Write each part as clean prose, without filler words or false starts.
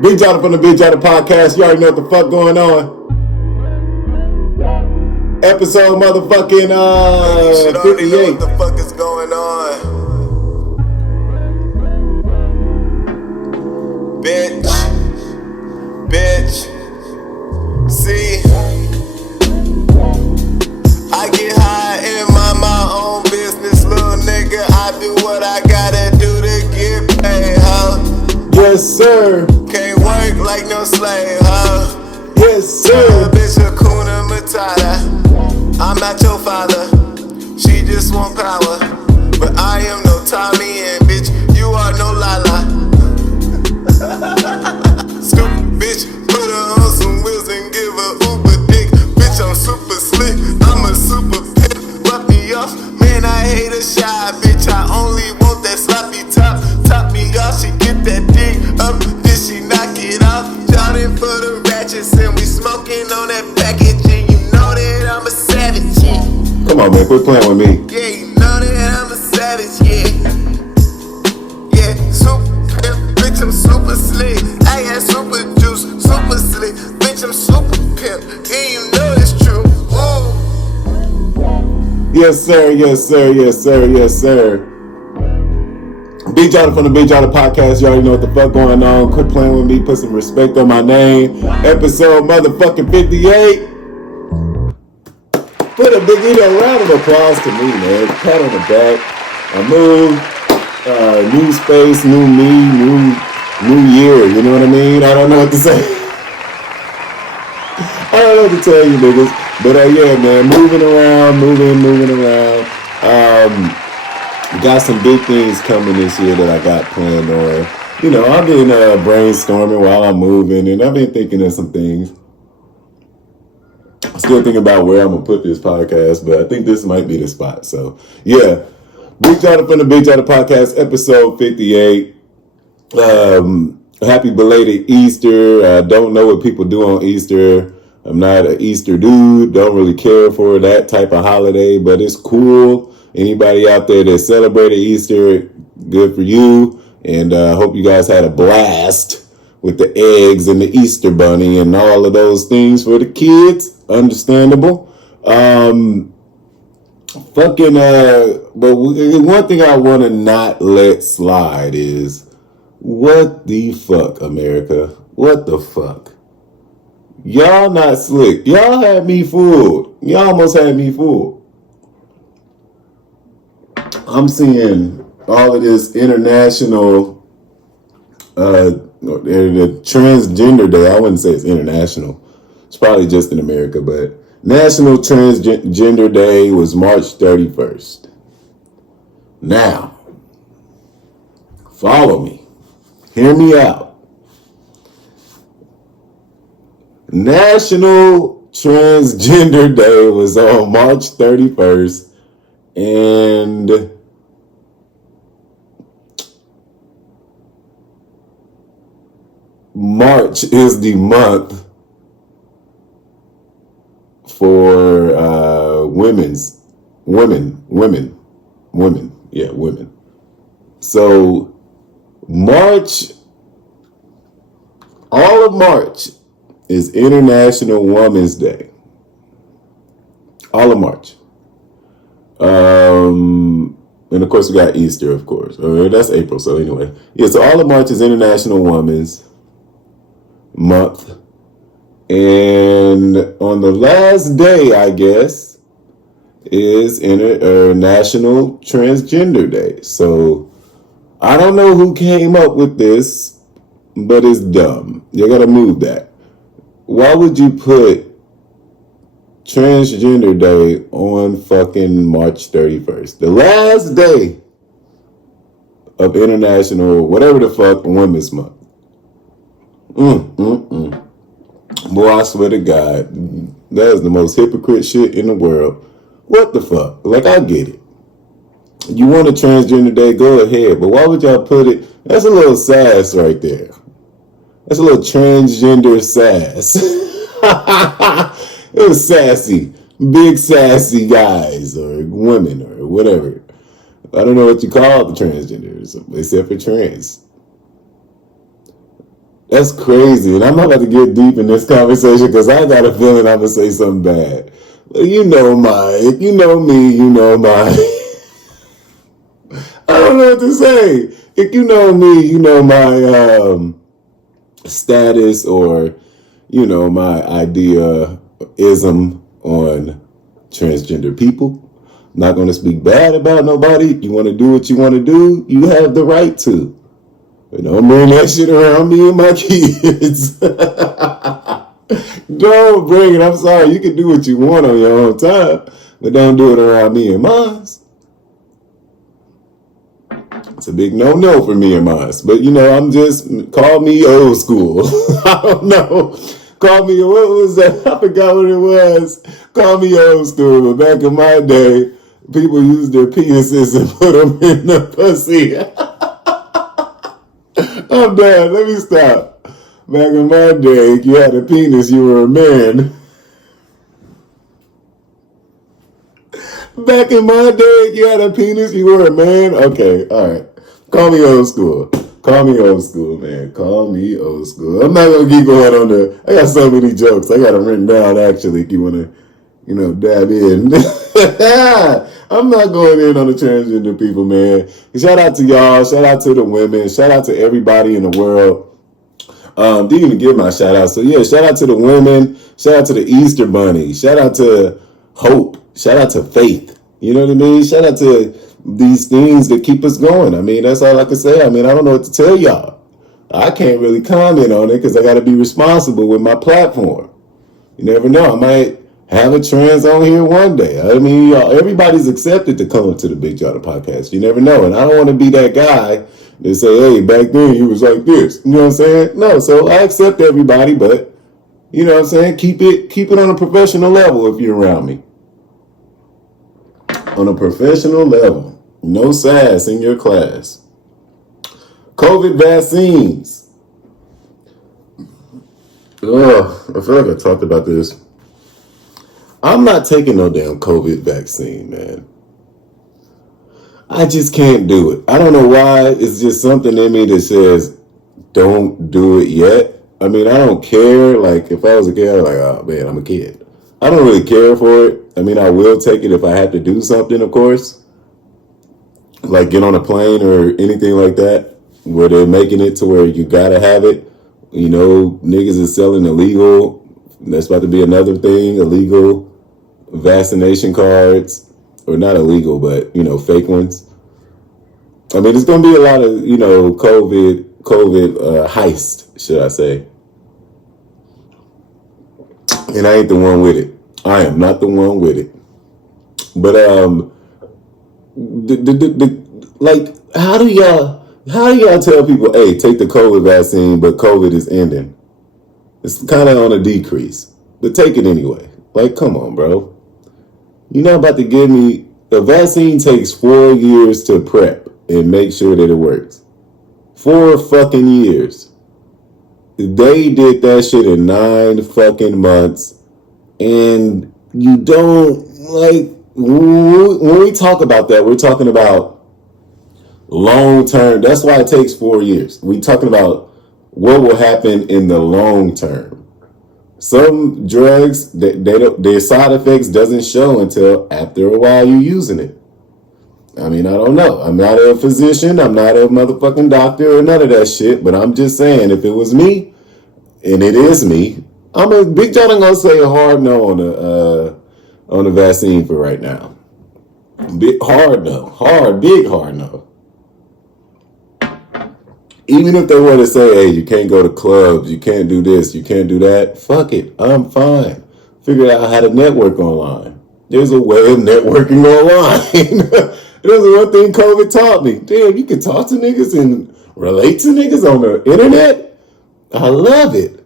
Big Jawhdin from the Big Jawhdin podcast. You already know what the fuck going on. Episode motherfucking 58. What the fuck is going on? Bitch. See, I get high and mind my own business, little nigga. I do what I gotta do to get paid, huh? Yes, sir. Can't work like no slave, huh? Yes, sir. Bitch, Hakuna Matata. I'm not your father. She just want power, but I am no Tommy, and bitch, you are no Lala. Stupid bitch, put her on some wheels and give her Uber dick. Bitch, I'm super slick, I'm a super pimp. Fuck me off, man, I hate a shy bitch. I only want that sloppy top. Top me off, she get that dick up, then she knock it off. Jawhdin for the ratchets, and we smoking on that package, and you know that I'm a savage, yeah. Come on, man, quit playing with me. Yeah, you know that I'm a savage, yeah. Yeah, super pimp, bitch, I'm super slick. I got super juice, super slick. Bitch, I'm super pimp, and you know it's true. Whoa. Yes, sir. Yes, sir. Yes, sir. Yes, sir. Big Jawhdin from the Big Jawhdin podcast. You already know what the fuck going on. Quit playing with me. Put some respect on my name. Episode motherfucking 58. Put a big, round of applause to me, man. Pat on the back. I moved. New space, new me, new year. You know what I mean? I don't know what to say. I don't know what to tell you, niggas. But yeah, man, moving around. Got some big things coming this year that I got planned on. You know, I've been brainstorming while I'm moving, and I've been thinking of some things. Still thinking about where I'm gonna put this podcast, but I think this might be the spot. So yeah, Big Jawhdin from the Big Jawhdin podcast, episode 58. Happy belated Easter. I don't know what people do on Easter. I'm not an Easter dude. Don't really care for that type of holiday, but it's cool. Anybody out there that celebrated Easter, good for you. And I hope you guys had a blast with the eggs and the Easter bunny and all of those things for the kids. Understandable. But one thing I want to not let slide is, what the fuck, America? What the fuck? Y'all not slick. Y'all had me fooled. Y'all almost had me fooled. I'm seeing all of this international, the Transgender Day. I wouldn't say it's international. It's probably just in America, but National Transgender Day was March 31st. Now, follow me. Hear me out. National Transgender Day was on March 31st, and March is the month for women. So March, all of March is International Women's Day. All of March. And of course we got Easter, of course. That's April, so anyway. Yeah, so all of March is International Women's Month. And on the last day, I guess, is National Transgender Day. So I don't know who came up with this, but it's dumb. You gotta move that. Why would you put Transgender Day on fucking March 31st? The last day of International, whatever the fuck, Women's Month. Boy, I swear to God, that is the most hypocrite shit in the world. What the fuck? Like, I get it. You want a Transgender Day, go ahead. But why would y'all put it? That's a little sass right there. That's a little transgender sass. It was sassy. Big sassy guys or women or whatever. I don't know what you call the transgenders except for trans. That's crazy. And I'm not about to get deep in this conversation because I got a feeling I'm going to say something bad. But you know Mike. You know me. You know Mike. I don't know what to say. If you know me, you know my status or, you know, my idea-ism on transgender people. I'm not going to speak bad about nobody. You want to do what you want to do, you have the right to. But don't bring that shit around me and my kids. Don't bring it. I'm sorry. You can do what you want on your own time, but don't do it around me and mine. It's a big no-no for me and mine. But, you know, call me old school. I don't know. Call me, what was that? I forgot what it was. Call me old school. But back in my day, people used their penises and put them in the pussy. I'm done. Let me stop. Back in my day, if you had a penis, you were a man. Back in my day, if you had a penis, you were a man. Okay, all right. Call me old school. Call me old school, man. Call me old school. I'm not going to keep going on there. I got so many jokes. I got them written down, actually, if you want to, you know, dab in. I'm not going in on the transgender people, man. Shout out to y'all. Shout out to the women. Shout out to everybody in the world. Didn't even give my shout out. So, yeah, shout out to the women. Shout out to the Easter Bunny. Shout out to hope. Shout out to faith. You know what I mean? Shout out to these things that keep us going. I mean, that's all I can say. I mean, I don't know what to tell y'all. I can't really comment on it because I got to be responsible with my platform. You never know. I might have a trans on here one day. I mean, everybody's accepted to come to the Big Jawhdin podcast. You never know. And I don't want to be that guy that say, hey, back then he was like this. You know what I'm saying? No, so I accept everybody, but, you know what I'm saying? Keep it on a professional level if you're around me. On a professional level. No sass in your class. COVID vaccines. Ugh, I feel like I talked about this. I'm not taking no damn COVID vaccine, man. I just can't do it. I don't know why. It's just something in me that says, don't do it yet. I mean, I don't care. Like, if I was a kid, I'd be like, oh, man, I'm a kid. I don't really care for it. I mean, I will take it if I have to do something, of course. Like get on a plane or anything like that, where they're making it to where you gotta have it. You know, niggas is selling illegal. That's about to be another thing, illegal vaccination cards. Or not illegal, but, you know, fake ones. I mean, there's gonna be a lot of, you know, COVID heist, should I say. And I ain't the one with it. I am not the one with it. But like, how do y'all tell people, hey, take the COVID vaccine, but COVID is ending? It's kind of on a decrease, but take it anyway. Like, come on, bro. You're not about to give me a vaccine. Takes 4 years to prep and make sure that it works. 4 fucking years. They did that shit in 9 fucking months. And you don't, like, when we talk about that, we're talking about long term. That's why it takes 4 years. We're talking about what will happen in the long term. Some drugs, their side effects doesn't show until after a while you're using it. I mean, I don't know. I'm not a physician. I'm not a motherfucking doctor or none of that shit. But I'm just saying, if it was me, and it is me, I'm a Big Jawhdin gonna say a hard no on the vaccine for right now. Big hard no. Big hard no. Even if they were to say, hey, you can't go to clubs, you can't do this, you can't do that, fuck it, I'm fine. Figure out how to network online. There's a way of networking online. There's one thing COVID taught me. Damn, you can talk to niggas and relate to niggas on the internet? I love it.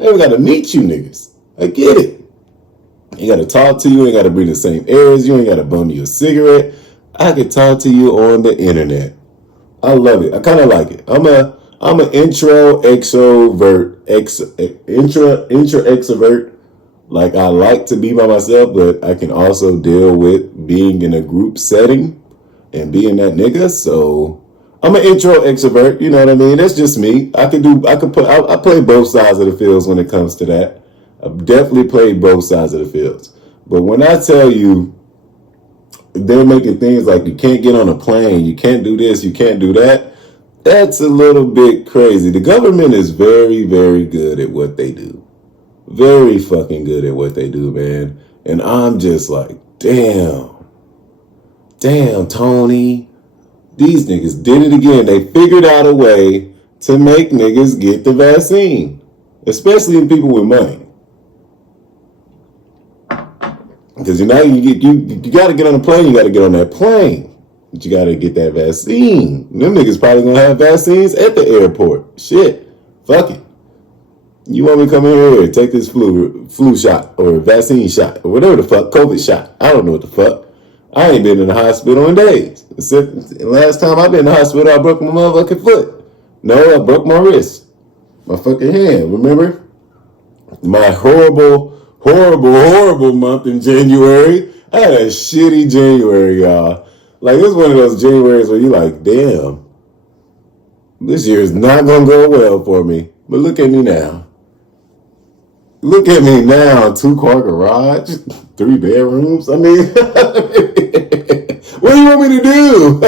I ain't got to meet you niggas. I get it. You got to talk to you. You ain't got to breathe the same air as you. Ain't got to bum you a cigarette. I can talk to you on the internet. I love it. I kind of like it. I'm I'm an intro extrovert, intra extrovert. Like, I like to be by myself, but I can also deal with being in a group setting and being that nigga. So I'm an intro extrovert. You know what I mean? That's just me. I play both sides of the fields when it comes to that. I've definitely played both sides of the fields. But when I tell you they're making things like you can't get on a plane, you can't do this, you can't do that, that's a little bit crazy. The government is very, very good at what they do. Very fucking good at what they do, man. And I'm just like, damn, Tony. These niggas did it again. They figured out a way to make niggas get the vaccine, especially people with money. Because you got to get on a plane. You got to get on that plane, but you got to get that vaccine. Them niggas probably gonna have vaccines at the airport. Shit, fuck it. You want me to come in here and take this flu shot or vaccine shot or whatever the fuck, COVID shot? I don't know what the fuck. I ain't been in the hospital in days. Except the last time I've been in the hospital, I broke my motherfucking foot. No, I broke my wrist. My fucking hand, remember? My horrible month in January. I had a shitty January, y'all. Like, it was one of those Januaries where you like, damn, this year is not going to go well for me. But look at me now. Look at me now. 2-car garage, 3 bedrooms. I mean, what do you want me to do?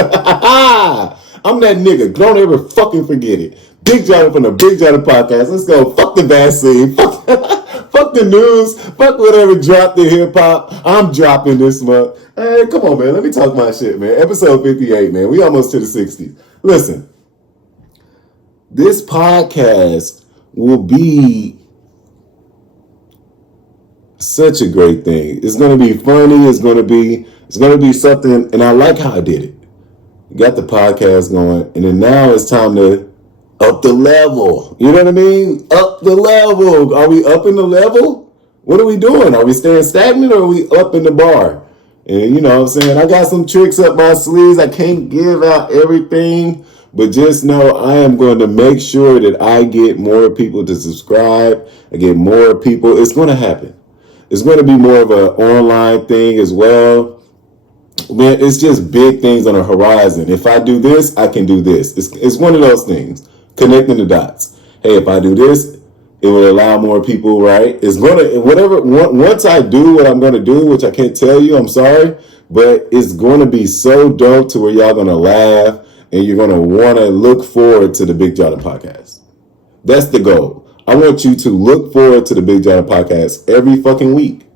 I'm that nigga. Don't ever fucking forget it. Big Jawhdin from the Big Jawhdin podcast. Let's go. Fuck the vaccine. Fuck the news. Fuck whatever dropped in hip hop. I'm dropping this month. Hey, come on, man. Let me talk my shit, man. Episode 58, man. We almost to the 60s. Listen, this podcast will be such a great thing. It's gonna be funny. It's gonna be something, and I like how I did it. Got the podcast going, and then now it's time to up the level. You know what I mean? Up the level. Are we up in the level? What are we doing? Are we staying stagnant or are we up in the bar? And you know what I'm saying? I got some tricks up my sleeves. I can't give out everything, but just know I am going to make sure that I get more people to subscribe. I get more people. It's going to happen. It's going to be more of an online thing as well. Man, it's just big things on the horizon. If I do this, I can do this. It's one of those things. Connecting the dots. Hey, if I do this, it will allow more people, right? It's going to, once I do what I'm going to do, which I can't tell you, I'm sorry, but it's going to be so dope to where y'all going to laugh and you're going to want to look forward to the Big Jawhdin podcast. That's the goal. I want you to look forward to the Big Jawhdin podcast every fucking week.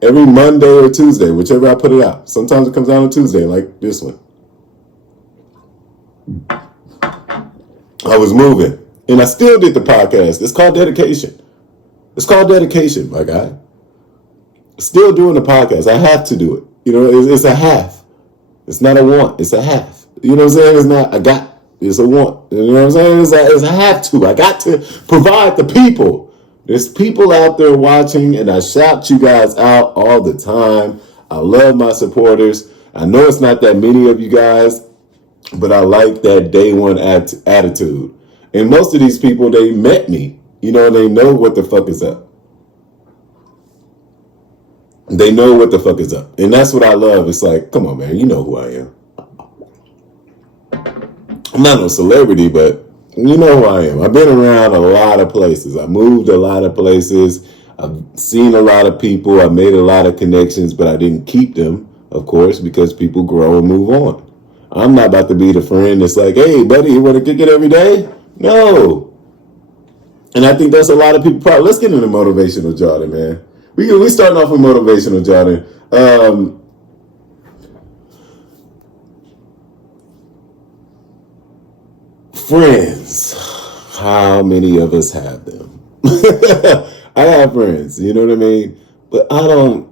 Every Monday or Tuesday, whichever I put it out. Sometimes it comes out on Tuesday, like this one. I was moving, and I still did the podcast. It's called dedication. It's called dedication, my guy. Still doing the podcast. I have to do it. You know, it's a half. It's not a want. It's a half. You know what I'm saying? It's not a got. It's a want. You know what I'm saying? It's a have to. I got to provide the people. There's people out there watching, and I shout you guys out all the time. I love my supporters. I know it's not that many of you guys, but I like that day one attitude. And most of these people, they met me. You know, they know what the fuck is up. They know what the fuck is up. And that's what I love. It's like, come on, man, you know who I am. I'm not no celebrity, but you know who I am. I've been around a lot of places. I moved a lot of places. I've seen a lot of people. I made a lot of connections, but I didn't keep them, of course, because people grow and move on. I'm not about to be the friend that's like, hey, buddy, you want to kick it every day? No. And I think that's a lot of people probably. Let's get into Motivational Jawhdin, man. We starting off with Motivational Jawhdin. Friends. How many of us have them? I have friends, you know what I mean? But I don't.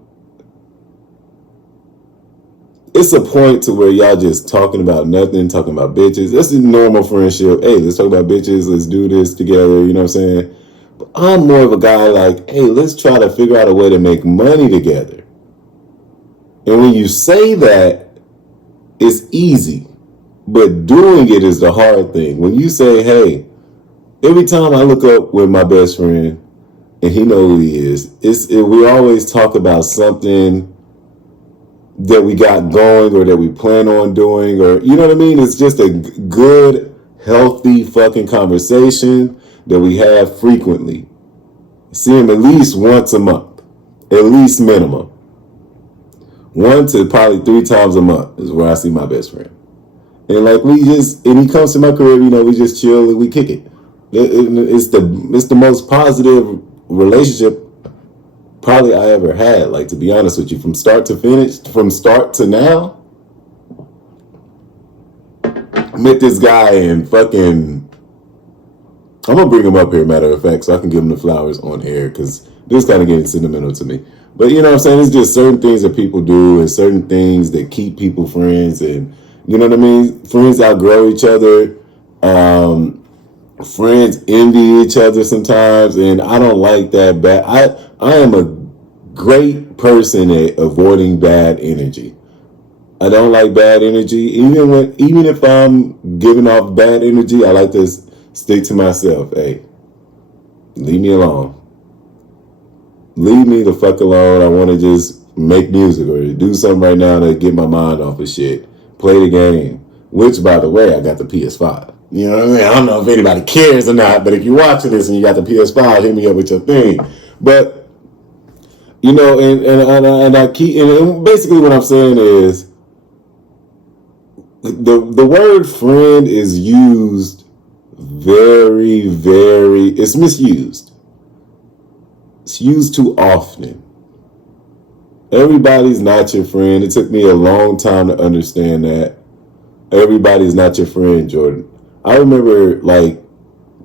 It's a point to where y'all just talking about nothing, talking about bitches. That's a normal friendship. Hey, let's talk about bitches. Let's do this together. You know what I'm saying? But I'm more of a guy like, hey, let's try to figure out a way to make money together. And when you say that, it's easy. But doing it is the hard thing. When you say, hey, every time I look up with my best friend and he know who he is, we always talk about something that we got going or that we plan on doing, or you know what I mean? It's just a good, healthy fucking conversation that we have frequently. See him at least once a month, at least minimum. 1 to probably 3 times a month is where I see my best friend. And like and he comes to my crib, we just chill and we kick it. It's the most positive relationship probably I ever had. Like, to be honest with you, from start to finish, from start to now, I met this guy and fucking, I'm gonna bring him up here, matter of fact, so I can give him the flowers on air, because this is kind of getting sentimental to me. But you know what I'm saying? It's just certain things that people do and certain things that keep people friends, and you know what I mean? Friends outgrow each other. Friends envy each other sometimes, and I don't like that. I am a great person at avoiding bad energy. I don't like bad energy. Even if I'm giving off bad energy, I like to stick to myself. Hey, leave me alone. Leave me the fuck alone. I want to just make music or do something right now to get my mind off of shit. Play the game. Which, by the way, I got the PS5. You know what I mean? I don't know if anybody cares or not, but if you're watching this and you got the PS5, hit me up with your thing. But, and I keep, and basically what I'm saying is, the word friend is used very, very, it's misused. It's used too often. Everybody's not your friend. It took me a long time to understand that. Everybody's not your friend, Jordan. I remember, like,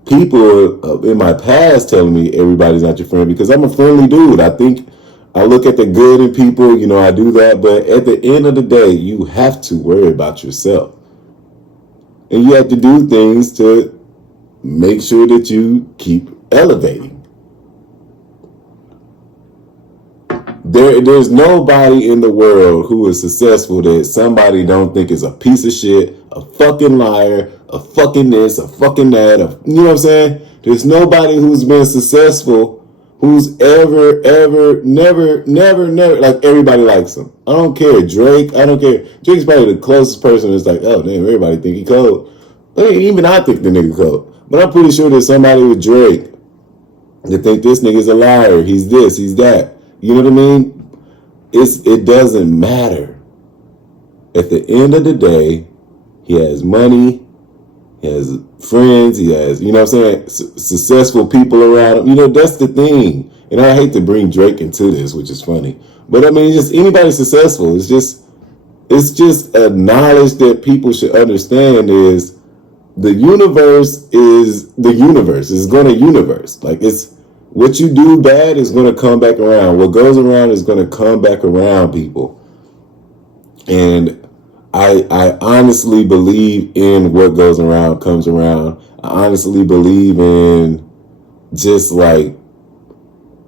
people in my past telling me everybody's not your friend because I'm a friendly dude. I think I look at the good in people, I do that. But at the end of the day, you have to worry about yourself. And you have to do things to make sure that you keep elevating. There's nobody in the world who is successful that somebody don't think is a piece of shit, a fucking liar, a fucking this, a fucking that, you know what I'm saying? There's nobody who's been successful who's ever, never, like, everybody likes him. I don't care. Drake, I don't care. Drake's probably the closest person that's like, oh, damn, everybody think he cold. Even I think the nigga cold. But I'm pretty sure there's somebody with Drake that think this nigga's a liar. He's this, he's that. You know what I mean? It doesn't matter. At the end of the day, he has money, he has friends, he has, you know what I'm saying, successful people around him. That's the thing. And I hate to bring Drake into this, which is funny. But I mean, just anybody successful. It's just a knowledge that people should understand is the universe is the universe. It's going to universe. Like, what you do bad is going to come back around. What goes around is going to come back around, people. And I honestly believe in what goes around comes around. I honestly believe in just like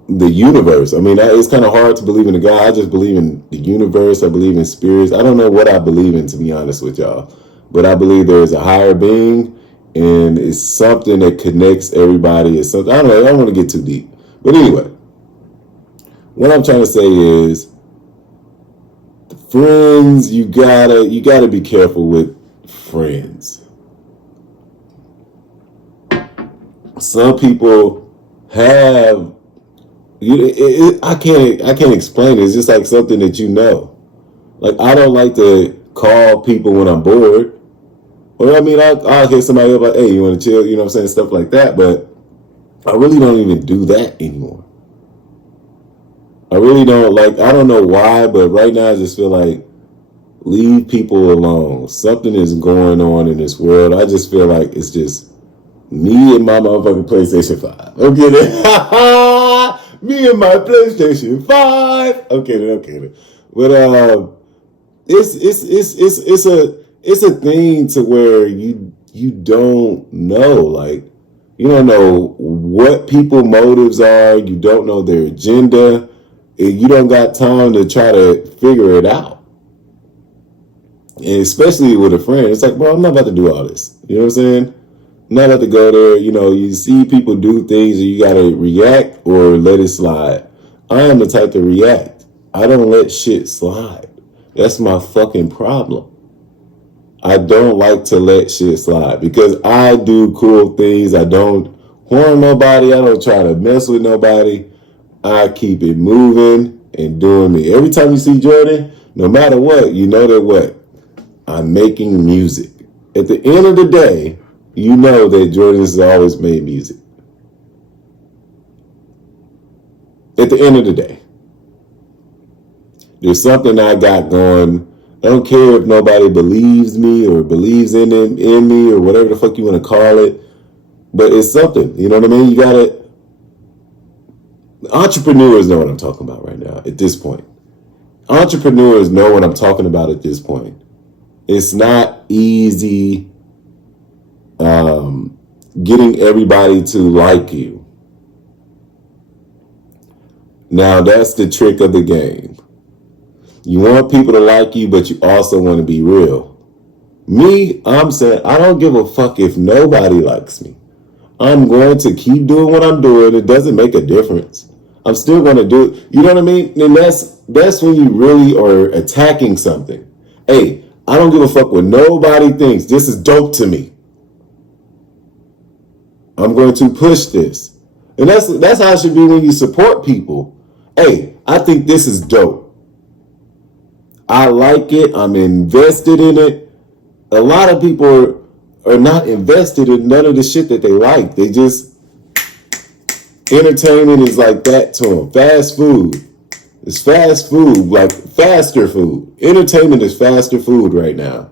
the universe. I mean, it's kind of hard to believe in a God. I just believe in the universe. I believe in spirits. I don't know what I believe in, to be honest with y'all. But I believe there is a higher being. And it's something that connects everybody. It's something, I don't want to get too deep. But anyway, what I'm trying to say is, friends, you gotta be careful with friends. Some people have, I can't explain it. It's just like something that you know. Like, I don't like to call people when I'm bored. Or, I mean, I'll hit somebody up like, hey, you want to chill? You know what I'm saying? Stuff like that. But I really don't even do that anymore. I really don't. Like, I don't know why, but right now I just feel like leave people alone. Something is going on in this world. I just feel like it's just me and my motherfucking PlayStation 5. Okay, then. Me and my PlayStation 5. Okay, then. But it's a thing to where you don't know, like, you don't know what people's motives are. You don't know their agenda. You don't got time to try to figure it out. And especially with a friend, it's like, bro, I'm not about to do all this. You know what I'm saying? I'm not about to go there. You know, you see people do things and you got to react or let it slide. I am the type to react. I don't let shit slide. That's my fucking problem. I don't like to let shit slide because I do cool things. I don't harm nobody. I don't try to mess with nobody. I keep it moving and doing me. Every time you see Jordan, no matter what, you know that what? I'm making music. At the end of the day, you know that Jordan has always made music. At the end of the day, there's something I got going. I don't care if nobody believes me or believes in me or whatever the fuck you want to call it, but it's something. You know what I mean? You gotta. Entrepreneurs know what I'm talking about right now. At this point, entrepreneurs know what I'm talking about. At this point, it's not easy getting everybody to like you. Now that's the trick of the game. You want people to like you, but you also want to be real. Me, I'm saying I don't give a fuck if nobody likes me. I'm going to keep doing what I'm doing. It doesn't make a difference. I'm still going to do it. You know what I mean? And that's when you really are attacking something. Hey, I don't give a fuck what nobody thinks. This is dope to me. I'm going to push this. And that's how it should be when you support people. Hey, I think this is dope. I like it. I'm invested in it. A lot of people are not invested in none of the shit that they like. They just, entertainment is like that to them. Fast food. It's fast food, like faster food. Entertainment is faster food right now.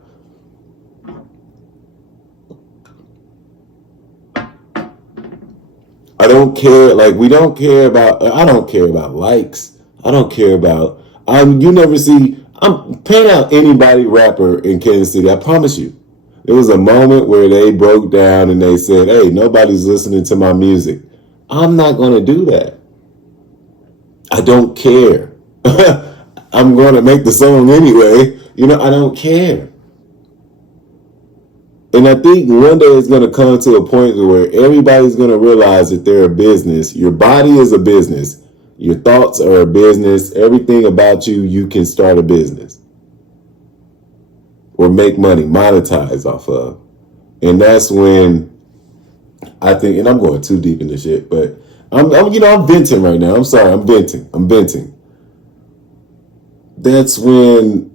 I don't care, like I don't care about likes. I don't care about, you never see, I'm paying out anybody rapper in Kansas City, I promise you. There was a moment where they broke down and they said, hey, nobody's listening to my music. I'm not going to do that. I don't care. I'm going to make the song anyway. You know, I don't care. And I think one day it's going to come to a point where everybody's going to realize that they're a business. Your body is a business. Your thoughts are a business. Everything about you, you can start a business or make money, monetize off of. And that's when I think, and I'm going too deep in this shit, but I'm venting right now. I'm sorry, I'm venting. That's when,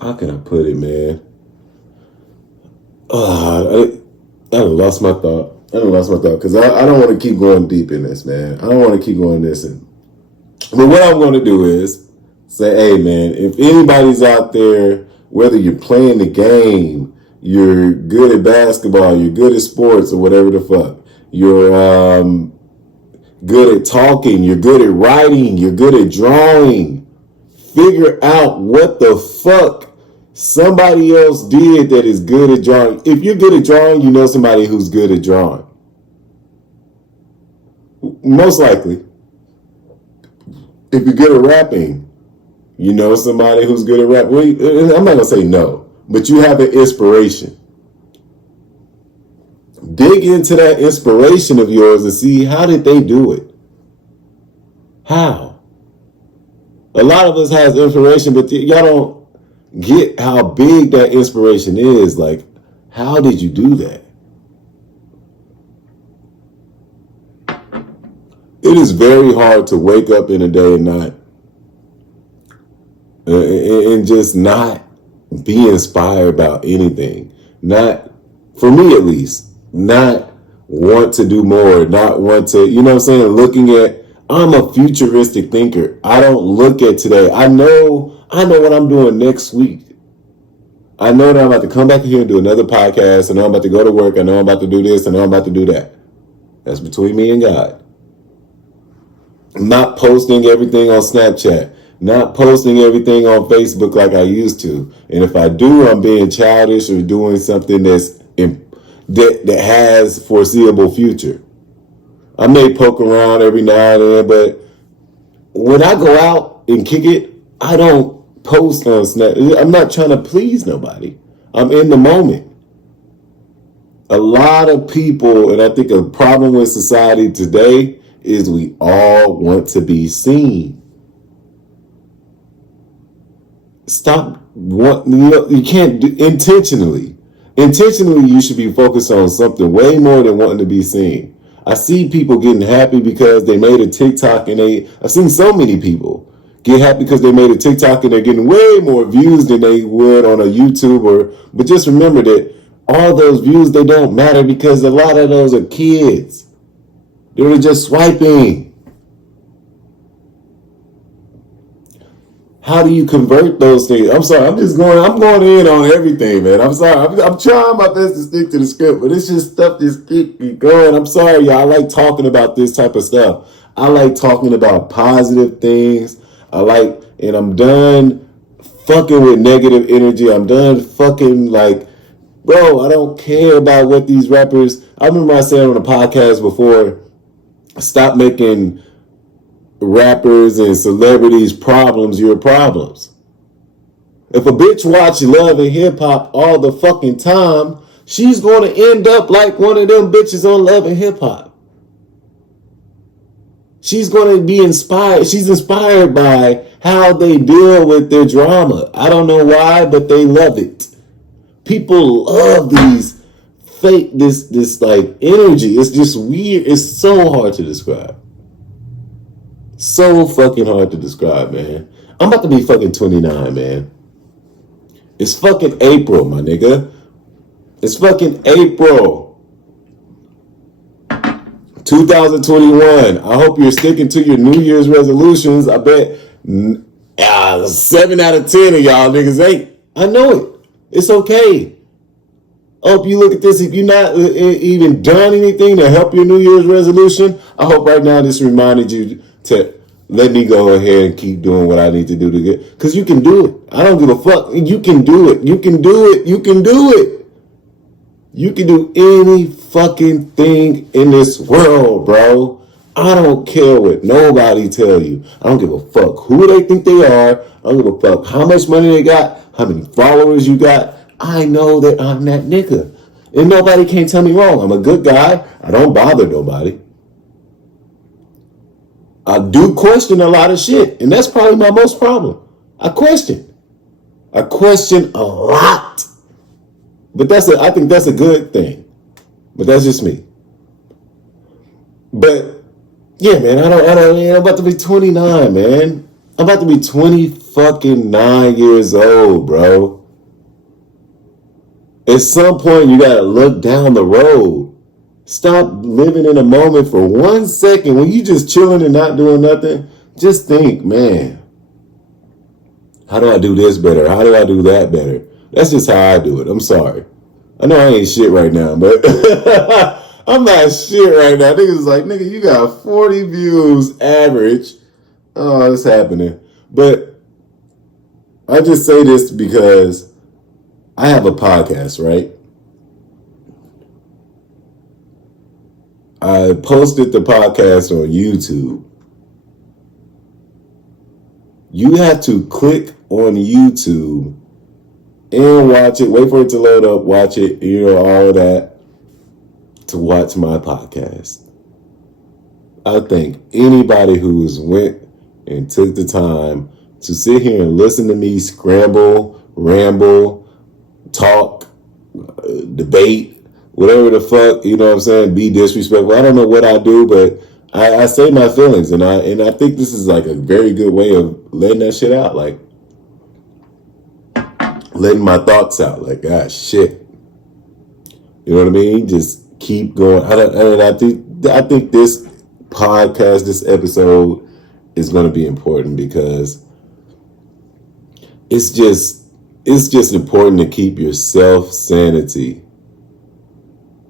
how can I put it, man? I lost my thought because I don't want to keep going deep in this, man. I don't want to keep going this. But what I'm going to do is say, hey, man, if anybody's out there, whether you're playing the game, you're good at basketball, you're good at sports or whatever the fuck, you're good at talking, you're good at writing, you're good at drawing, figure out what the fuck somebody else did that is good at drawing. If you're good at drawing, you know somebody who's good at drawing. Most likely. If you're good at rapping, you know somebody who's good at rap. Well, I'm not going to say no, but you have an inspiration. Dig into that inspiration of yours and see, how did they do it? How? A lot of us has inspiration, but y'all don't get how big that inspiration is. Like, how did you do that? It is very hard to wake up in a day and not and just not be inspired about anything. Not, for me at least, not want to do more, not want to, you know what I'm saying? Looking at, I'm a futuristic thinker. I don't look at today. I know what I'm doing next week. I know that I'm about to come back here and do another podcast. I know I'm about to go to work. I know I'm about to do this. I know I'm about to do that. That's between me and God. I'm not posting everything on Snapchat. Not posting everything on Facebook like I used to. And if I do, I'm being childish or doing something that has foreseeable future. I may poke around every now and then, but when I go out and kick it, I don't post on Snap. I'm not trying to please nobody. I'm in the moment. A lot of people, and I think a problem with society today is we all want to be seen. Stop you can't do intentionally. Intentionally, you should be focused on something way more than wanting to be seen. I see people getting happy because they made a TikTok and I've seen so many people get happy because they made a TikTok and they're getting way more views than they would on a YouTube but just remember that all those views, they don't matter because a lot of those are kids. They're just swiping. How do you convert those things? I'm sorry, I'm going in on everything, man. I'm sorry. I'm trying my best to stick to the script, but it's just stuff just keep me going. I'm sorry, y'all. I like talking about this type of stuff. I like talking about positive things. And I'm done fucking with negative energy. I'm done fucking bro, I don't care about what these rappers. I remember I said on a podcast before, stop making rappers and celebrities problems your problems. If a bitch watch Love and Hip Hop all the fucking time, she's going to end up like one of them bitches on Love and Hip Hop. She's going to be inspired. She's inspired by how they deal with their drama. I don't know why, but they love it. People love these fake, this energy. It's just weird. It's so hard to describe. So fucking hard to describe, man. I'm about to be fucking 29, man. It's fucking April, my nigga. It's fucking April 2021. I hope you're sticking to your New Year's resolutions. I bet 7 out of 10 of y'all niggas ain't. I know it. It's okay. I hope you look at this. If you're not even done anything to help your New Year's resolution, I hope right now this reminded you to let me go ahead and keep doing what I need to do to get, because you can do it. I don't give a fuck. You can do it. You can do it. You can do it. You can do any fucking thing in this world, bro. I don't care what nobody tell you. I don't give a fuck who they think they are. I don't give a fuck how much money they got, how many followers you got. I know that I'm that nigga. And nobody can tell me wrong. I'm a good guy. I don't bother nobody. I do question a lot of shit. And that's probably my most problem. I question a lot. But I think that's a good thing. But that's just me. But yeah, man, I'm about to be 29, man. I'm about to be 29 years old, bro. At some point, you gotta look down the road. Stop living in a moment for 1 second. When you just chilling and not doing nothing, just think, man, how do I do this better? How do I do that better? That's just how I do it. I'm sorry. I know I ain't shit right now, but I'm not shit right now. Niggas is like, nigga, you got 40 views average. Oh, it's happening. But I just say this because I have a podcast, right? I posted the podcast on YouTube. You have to click on YouTube and watch it, wait for it to load up, watch it, all of that, to watch my podcast. I thank anybody who's went and took the time to sit here and listen to me scramble, ramble, talk, debate, whatever the fuck, you know what I'm saying, be disrespectful. I don't know what I do, but I say my feelings, and I think this is like a very good way of letting that shit out, like letting my thoughts out, like, shit. You know what I mean? Just keep going. I think this podcast, this episode is going to be important because it's just important to keep your self-sanity.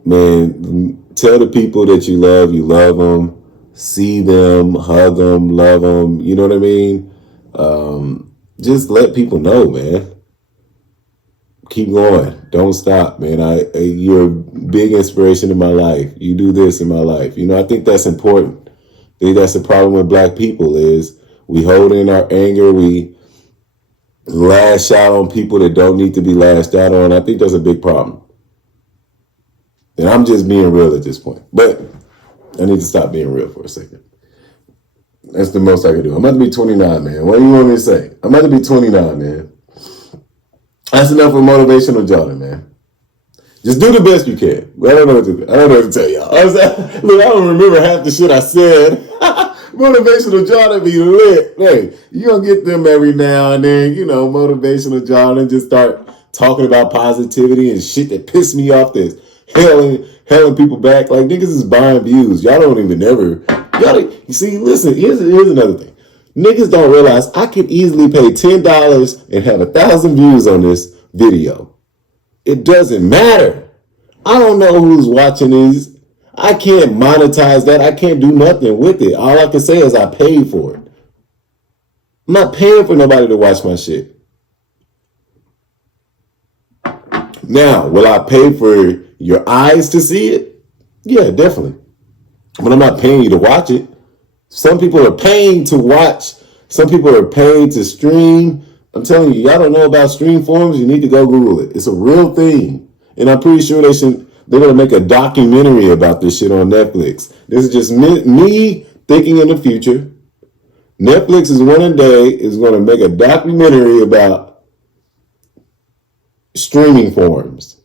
Man, tell the people that you love them, see them, hug them, love them, you know what I mean? Just let people know, man. Keep going. Don't stop, man. You're a big inspiration in my life. You do this in my life. I think that's important. I think that's the problem with black people is we hold in our anger. We lash out on people that don't need to be lashed out on. I think that's a big problem. And I'm just being real at this point. But I need to stop being real for a second. That's the most I can do. I'm about to be 29, man. What do you want me to say? I'm about to be 29, man. That's enough for Motivational Jawhdin, man. Just do the best you can. I don't know what to tell y'all. Look, I don't remember half the shit I said. Motivational Jawhdin be lit. Hey, you gonna get them every now and then. Motivational Jawhdin just start talking about positivity and shit that piss me off. This hailing people back. Like, niggas is buying views. Y'all don't even ever. You see, listen, here's another thing. Niggas don't realize I could easily pay $10 and have 1,000 views on this video. It doesn't matter. I don't know who's watching these. I can't monetize that. I can't do nothing with it. All I can say is I paid for it. I'm not paying for nobody to watch my shit. Now, will I pay for your eyes to see it? Yeah, definitely. But I'm not paying you to watch it. Some people are paying to watch. Some people are paid to stream. I'm telling you, y'all don't know about stream forums. You need to go Google it. It's a real thing. And I'm pretty sure they're going to make a documentary about this shit on Netflix. This is just me thinking in the future. Netflix is one day is going to make a documentary about streaming forums.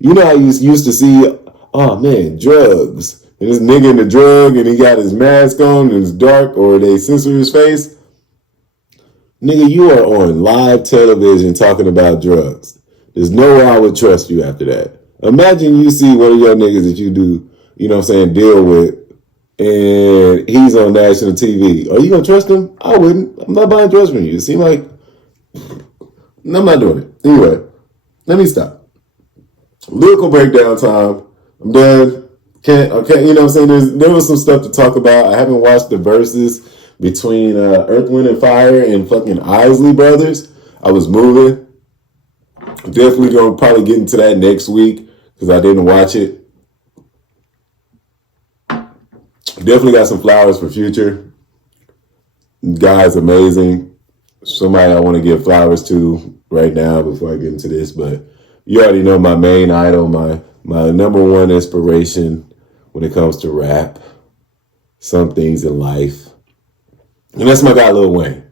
You know how you used to see, oh man, drugs. And this nigga in the drug and he got his mask on and it's dark or they censor his face. Nigga, you are on live television talking about drugs. There's no way I would trust you after that. Imagine you see one of your niggas that you do, deal with, and he's on national TV. Are you going to trust him? I wouldn't. I'm not buying drugs from you. It seems like I'm not doing it. Anyway, let me stop. Lyrical breakdown time. I'm done. Okay, there was some stuff to talk about. I haven't watched the verses between Earth, Wind, and Fire and fucking Isley Brothers. I was moving. Definitely going to probably get into that next week because I didn't watch it. Definitely got some flowers for Future. Guy's amazing. Somebody I want to give flowers to right now before I get into this, but you already know my main idol, my number one inspiration when it comes to rap, some things in life. And that's my guy, Lil Wayne.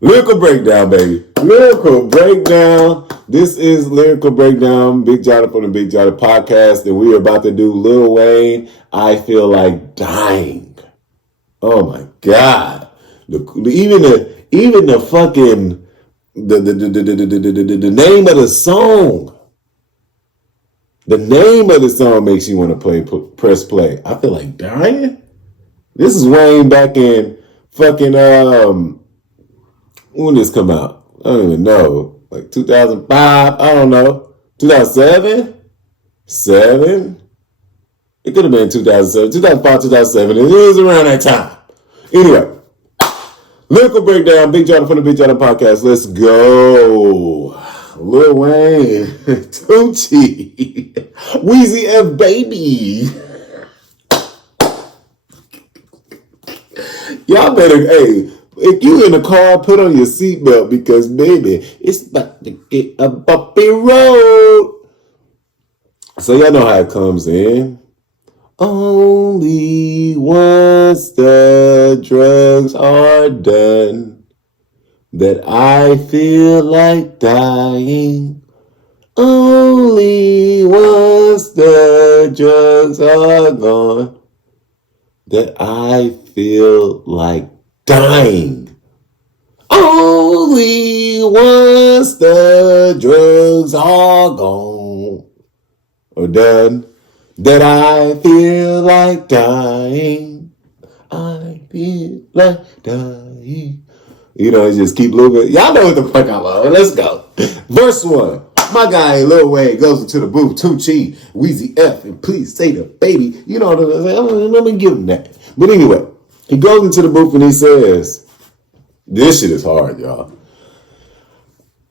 Lyrical breakdown, baby. Lyrical breakdown. This is Lyrical Breakdown. Big Jawhdin from the Big Jawhdin podcast. And we are about to do Lil Wayne, I Feel Like Dying. Oh my God. Even the fucking, the name of the song. The name of the song makes you want to press play. I feel like dying. This is Wayne back in fucking, when did this come out? I don't even know. Like 2005? I don't know. 2007? 7? It could have been 2007. 2005, 2007. It was around that time. Anyway. Lyrical breakdown. Big Jawhdin from the Big Jawhdin podcast. Let's go. Lil Wayne. Tucci. Weezy F baby. Y'all better, hey, if you in the car, put on your seatbelt because, baby, it's about to get a bumpy road. So y'all know how it comes in. Only once the drugs are done that I feel like dying. Only once the drugs are gone that I feel like dying. Only once the drugs are gone or done that I feel like dying. I feel like dying. Just keep moving. Y'all know what the fuck I'm on. Let's go. Verse 1. My guy Lil Wayne goes into the booth. Tucci, Weezy F, and please say the baby. You know what I'm saying? Let me give him that. But anyway, he goes into the booth and he says, this shit is hard, y'all.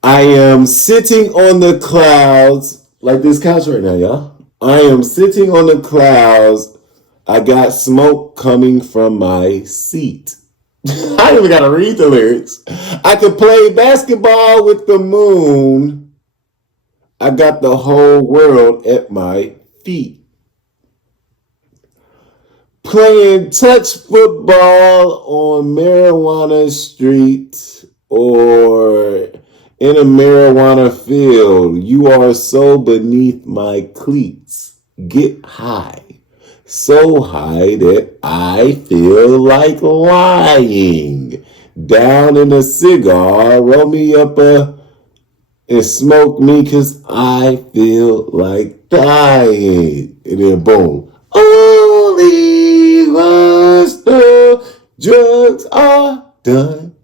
I am sitting on the clouds, like this couch right now, y'all. I am sitting on the clouds. I got smoke coming from my seat. I ain't even got to read the lyrics. I could play basketball with the moon. I got the whole world at my feet. Playing touch football on marijuana streets or in a marijuana field. You are so beneath my cleats. Get high. So high that I feel like lying. Down in a cigar, roll me up and smoke me cause I feel like dying. And then boom. Only once the drugs are done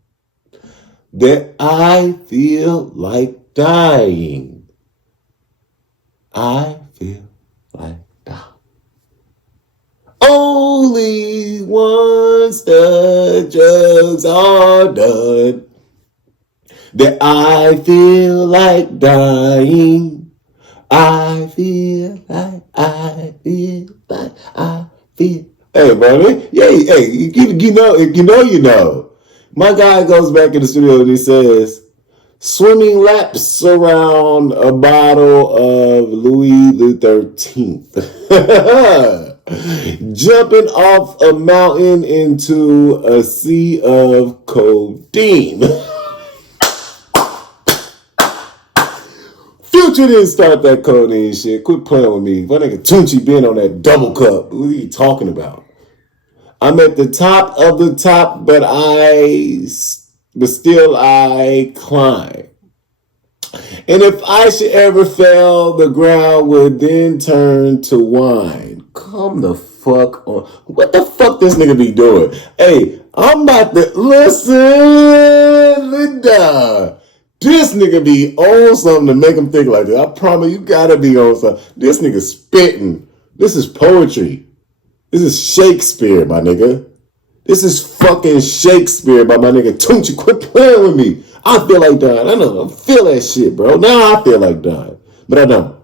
that I feel like dying. I feel like dying. Only once the drugs are done that I feel like dying. I feel like I feel like I feel. Hey, brother. Yeah, hey, you know, you know. My guy goes back in the studio and he says, swimming laps around a bottle of Louis the 13th. Jumping off a mountain into a sea of codeine. Future didn't start that codeine shit. Quit playing with me. What nigga Tunchi been on that double cup? What are you talking about? I'm at the top of the top, but still I climb. And if I should ever fail, the ground would then turn to wine. Come the fuck on. What the fuck this nigga be doing? Hey, I'm about to listen, Linda. This nigga be on something to make him think like that. I promise you gotta be on something. This nigga spitting. This is poetry. This is Shakespeare, my nigga. This is fucking Shakespeare by my nigga Tunchi. Quit playing with me. I feel like dying. I know. I feel that shit, bro. Now I feel like dying. But I don't.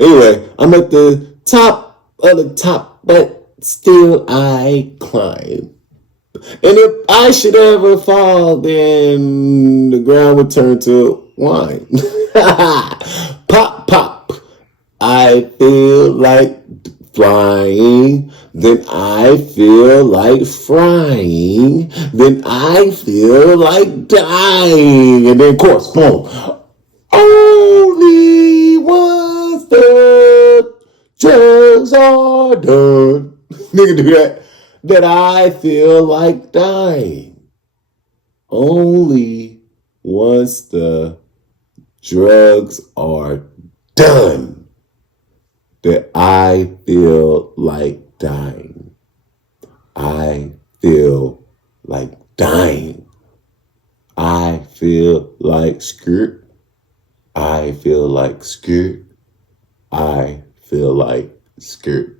Anyway, I'm at the top of the top, but still I climb. And if I should ever fall, then the ground would turn to wine. Pop, pop. I feel like flying. Then I feel like frying. Then I feel like dying. And then, of course, boom. Only once the drugs are done. Nigga do that. That I feel like dying. Only once the drugs are done that I feel like dying. I feel like dying. I feel like skirt. I feel like skirt. I feel like skirt.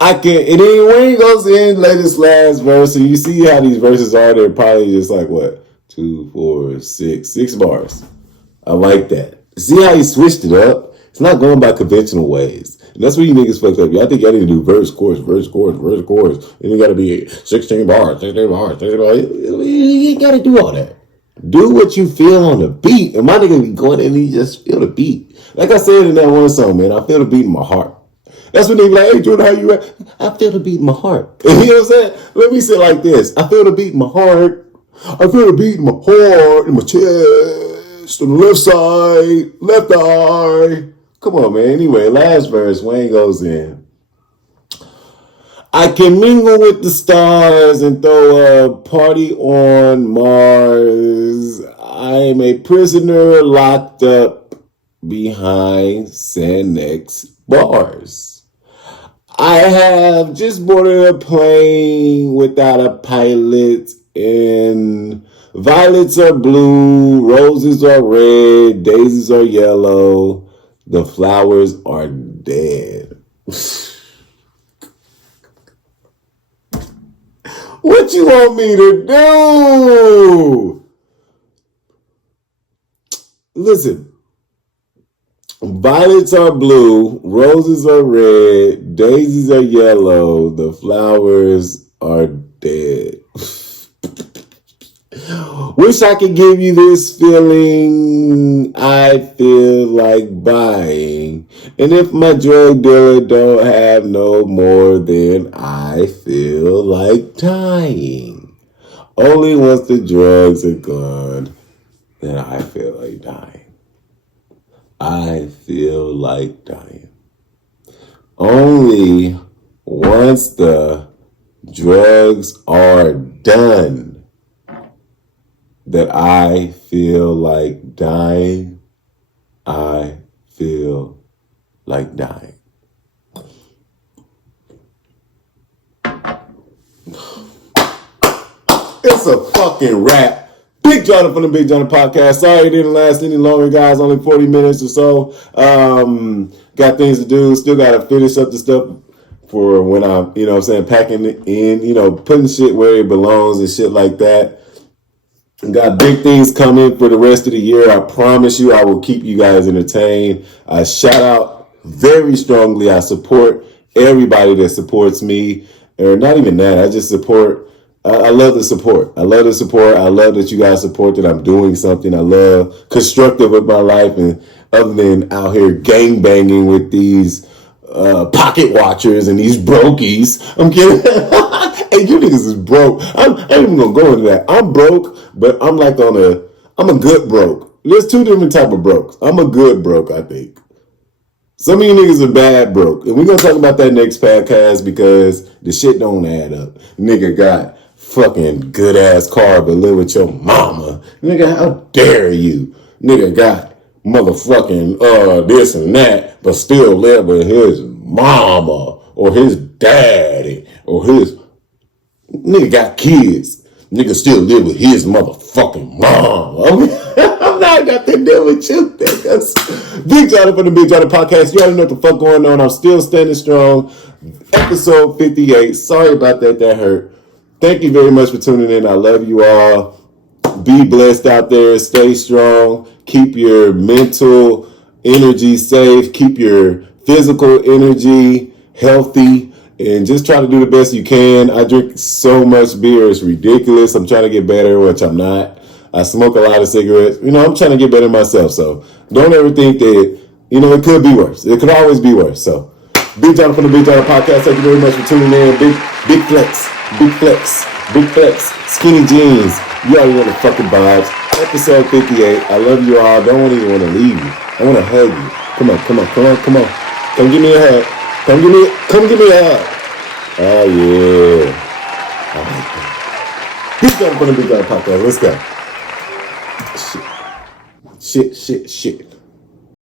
I can, and then Wayne goes in latest last verse, and you see how these verses are. They're probably just like what 2, 4, 6 bars. I like that. See how he switched it up? It's not going by conventional ways, and that's where you niggas fucked up. Y'all think y'all need to do verse, chorus, verse, chorus, verse, chorus, and you got to be 16 bars, 16 bars, 16 bars. You ain't got to do all that. Do what you feel on the beat, and my nigga be going in and he just feel the beat. Like I said in that one song, man, I feel the beat in my heart. That's when they be like, hey, Jordan, how you at? I feel the beat in my heart. You know what I'm saying? Let me say it like this. I feel the beat in my heart. I feel the beat in my heart, in my chest, on the left side, left eye. Come on, man. Anyway, last verse, Wayne goes in. I can mingle with the stars and throw a party on Mars. I'm a prisoner locked up behind Xanax bars. I have just boarded a plane without a pilot, and violets are blue, roses are red, daisies are yellow, the flowers are dead. What you want me to do? Listen. Violets are blue, roses are red, daisies are yellow, the flowers are dead. Wish I could give you this feeling I feel like buying. And if my drug dealer don't have no more, then I feel like dying. Only once the drugs are gone, then I feel like dying. I feel like dying. Only once the drugs are done that I feel like dying. I feel like dying. It's a fucking wrap. Big Jawhdin from the Big Jawhdin podcast. Sorry it didn't last any longer, guys. Only 40 minutes or so. Got things to do. Still got to finish up the stuff for when I'm, packing it in, putting shit where it belongs and shit like that. Got big things coming for the rest of the year. I promise you I will keep you guys entertained. I shout out very strongly. I support everybody that supports me. Or not even that. I just support. I love the support. I love the support. I love that you guys support that I'm doing something. I love constructive with my life. And other than out here gang banging with these pocket watchers and these brokies. I'm kidding. Hey, you niggas is broke. I ain't even gonna go into that. I'm broke, but I'm a good broke. There's two different type of brokes. I'm a good broke, I think. Some of you niggas are bad broke. And we're gonna talk about that next podcast because the shit don't add up. Nigga got fucking good ass car but live with your mama. Nigga, how dare you? Nigga got motherfucking this and that, but still live with his mama or his daddy or his nigga got kids. Nigga still live with his motherfucking mom. I'm not got to deal with you niggas. Big Jawhdin from the Big Jawhdin podcast. You already know what the fuck going on. I'm still standing strong. Episode 58. Sorry about that. That hurt. Thank you very much for tuning in. I love you all. Be blessed out there. Stay strong. Keep your mental energy safe. Keep your physical energy healthy. And just try to do the best you can. I drink so much beer. It's ridiculous. I'm trying to get better, which I'm not. I smoke a lot of cigarettes. I'm trying to get better myself. So don't ever think that, it could be worse. It could always be worse. So Big Jawhdin from the Big Jawhdin podcast. Thank you very much for tuning in. Big flex. Big flex. Big flex. Skinny jeans. You already know the fucking vibes. Episode 58. I love you all. Don't even want to leave you. I want to hug you. Come on. Come give me a hug. Come give me a hug. Oh yeah. I like that. Big Jawhdin from the Big Jawhdin podcast. Let's go. Shit.